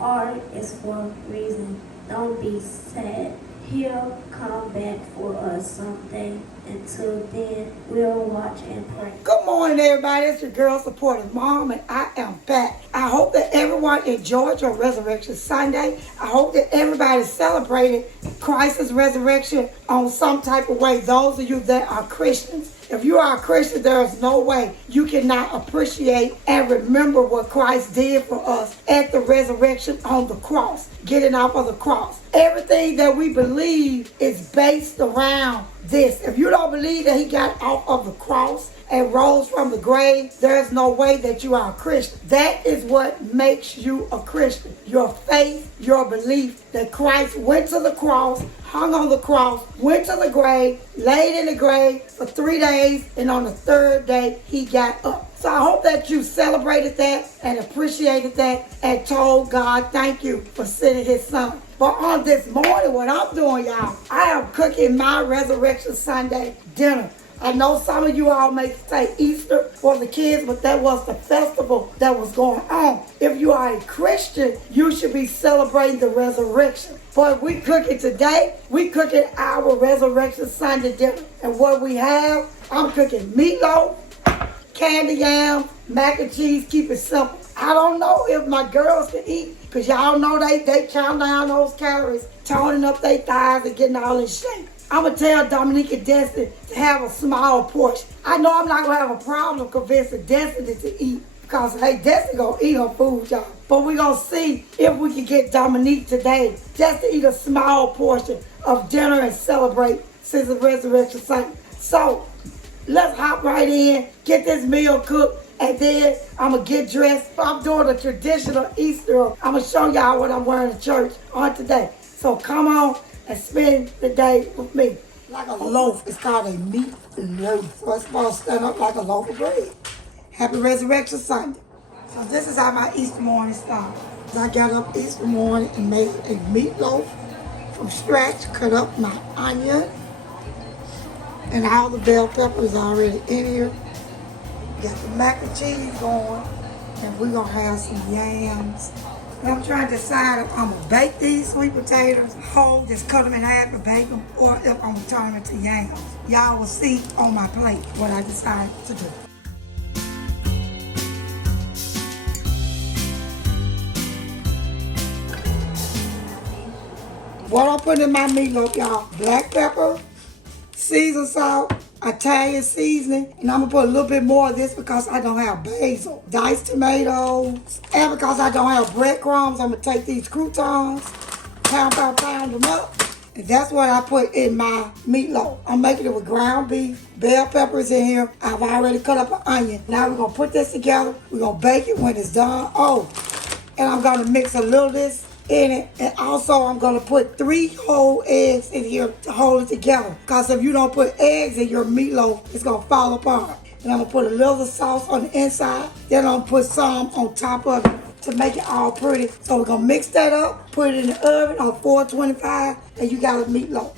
art is for a reason. Don't be sad. He'll come back for us someday. Until then, we'll watch and pray. Good morning, everybody. It's your girl, Supportive Mom, and I am back. I hope that everyone enjoyed your Resurrection Sunday. I hope that everybody celebrated Christ's resurrection on some type of way. Those of you that are Christians. If you are a Christian, there is no way you cannot appreciate and remember what Christ did for us at the resurrection on the cross, getting off of the cross. Everything that we believe is based around this. If you don't believe that he got off of the cross and rose from the grave, there's no way that you are a Christian. That is what makes you a Christian. Your faith, your belief that Christ went to the cross, hung on the cross, went to the grave, laid in the grave for 3 days, and on the third day, he got up. So I hope that you celebrated that and appreciated that and told God thank you for sending his son. But on this morning, what I'm doing, y'all, I am cooking my Resurrection Sunday dinner. I know some of you all may say Easter for the kids, but that was the festival that was going on. If you are a Christian, you should be celebrating the resurrection. But we cooking today, we cooking our Resurrection Sunday dinner. And what we have, I'm cooking meatloaf, candied yams, mac and cheese, keep it simple. I don't know if my girls can eat, because y'all know they count down those calories, toning up their thighs and getting all in shape. I'm going to tell Dominique and Destiny to have a small portion. I know I'm not going to have a problem convincing Destiny to eat, because, hey, Destiny going to eat her food, y'all. But we're going to see if we can get Dominique today just to eat a small portion of dinner and celebrate since the Resurrection Sunday. So, let's hop right in, get this meal cooked, and then I'm going to get dressed. I'm doing a traditional Easter. I'm going to show y'all what I'm wearing to church on today. So come on and spend the day with me. Like a loaf, it's called a meatloaf. So it's supposed to stand up like a loaf of bread. Happy Resurrection Sunday. So this is how my Easter morning started. I got up Easter morning and made a meatloaf from scratch, cut up my onion, and all the bell peppers already in here. Got the mac and cheese going, and we're gonna have some yams. And I'm trying to decide if I'm gonna bake these sweet potatoes whole, just cut them in half and bake them, or if I'm gonna turn them into yams. Y'all will see on my plate what I decide to do. What I'm putting in my meatloaf, y'all, black pepper, Caesar salt, Italian seasoning, and I'm gonna put a little bit more of this because I don't have basil. Diced tomatoes, and because I don't have breadcrumbs, I'm gonna take these croutons, pound them up, and that's what I put in my meatloaf. I'm making it with ground beef, bell peppers in here. I've already cut up an onion. Now we're gonna put this together. We're gonna bake it when it's done. Oh, and I'm gonna mix a little of this in it, and also I'm gonna put 3 whole eggs in here to hold it together, because if you don't put eggs in your meatloaf, it's gonna fall apart. And I'm gonna put a little sauce on the inside, then I'm gonna put some on top of it to make it all pretty. So we're gonna mix that up, put it in the oven on 425, and you got a meatloaf.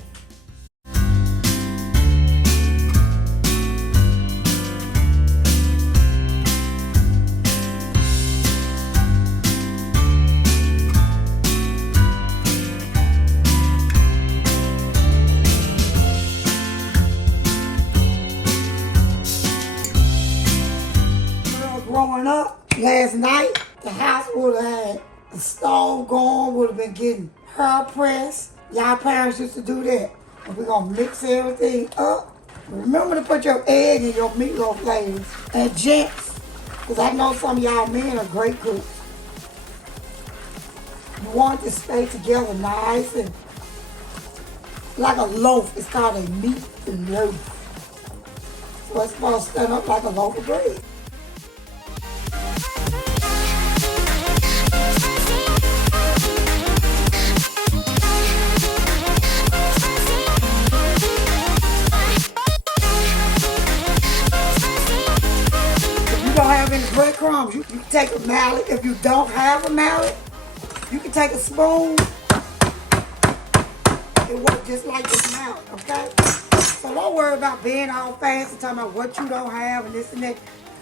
Growing up, last night, the house would have had the stove going, would have been getting hair pressed. Y'all parents used to do that. And we're going to mix everything up. Remember to put your egg in your meatloaf, ladies. And gents, because I know some of y'all men are great cooks. You want it to stay together nice and like a loaf. It's called a meatloaf. So it's supposed to stand up like a loaf of bread. Breadcrumbs, you can take a mallet. If you don't have a mallet, you can take a spoon. It works just like this mallet, okay? So don't worry about being all fancy, talking about what you don't have and this and that.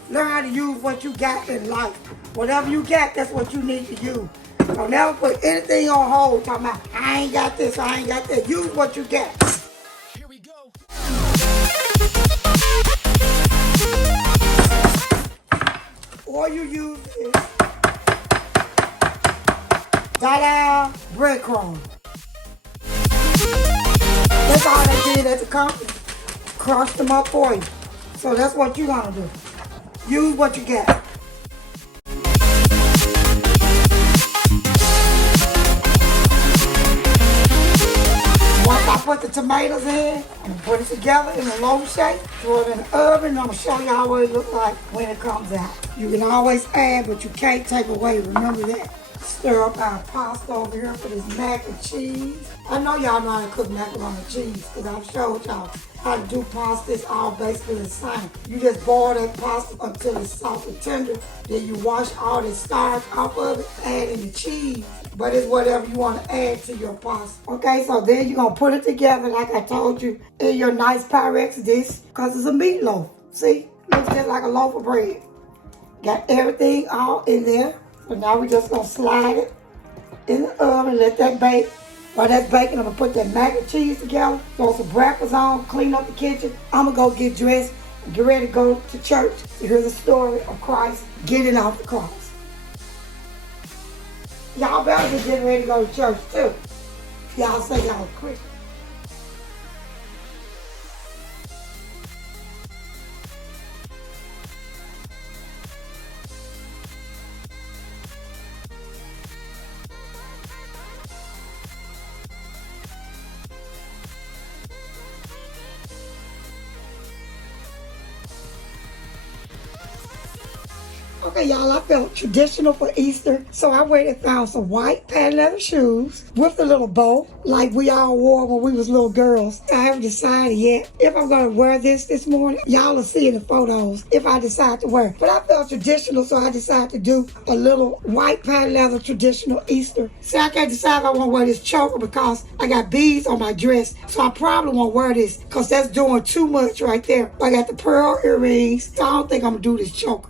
Learn how to use what you got in life. Whatever you got, that's what you need to use. Don't never put anything on hold talking about, I ain't got this, I ain't got that. Use what you got. Here we go. All you use is da-da breadcrumbs. That's all they did at the company. Crushed them up for you. So that's what you want to do. Use what you got. Once I put the tomatoes in and put it together in a loaf shape, throw it in the oven, and I'm going to show y'all what it looks like when it comes out. You can always add, but you can't take away. Remember that. Stir up our pasta over here for this mac and cheese. I know y'all know how to cook macaroni cheese because I've showed y'all how to do pasta. It's all basically the same. You just boil that pasta until it's soft and tender. Then you wash all the starch off of it, add in the cheese. But it's whatever you want to add to your pasta. Okay, so then you're going to put it together like I told you in your nice Pyrex dish because it's a meatloaf. See? Looks just like a loaf of bread. Got everything all in there. So now we're just going to slide it in the oven, let that bake. While that's baking, I'm going to put that mac and cheese together, throw some breakfast on, clean up the kitchen. I'm going to go get dressed and get ready to go to church to hear the story of Christ getting off the cross. Y'all better be getting ready to go to church too. Y'all say y'all quick. Okay, y'all, I felt traditional for Easter, so I went and found some white patent leather shoes with a little bow, like we all wore when we was little girls. I haven't decided yet if I'm going to wear this morning. Y'all will see in the photos if I decide to wear it. But I felt traditional, so I decided to do a little white patent leather traditional Easter. See, I can't decide if I want to wear this choker because I got beads on my dress, so I probably won't wear this because that's doing too much right there. I got the pearl earrings, so I don't think I'm going to do this choker.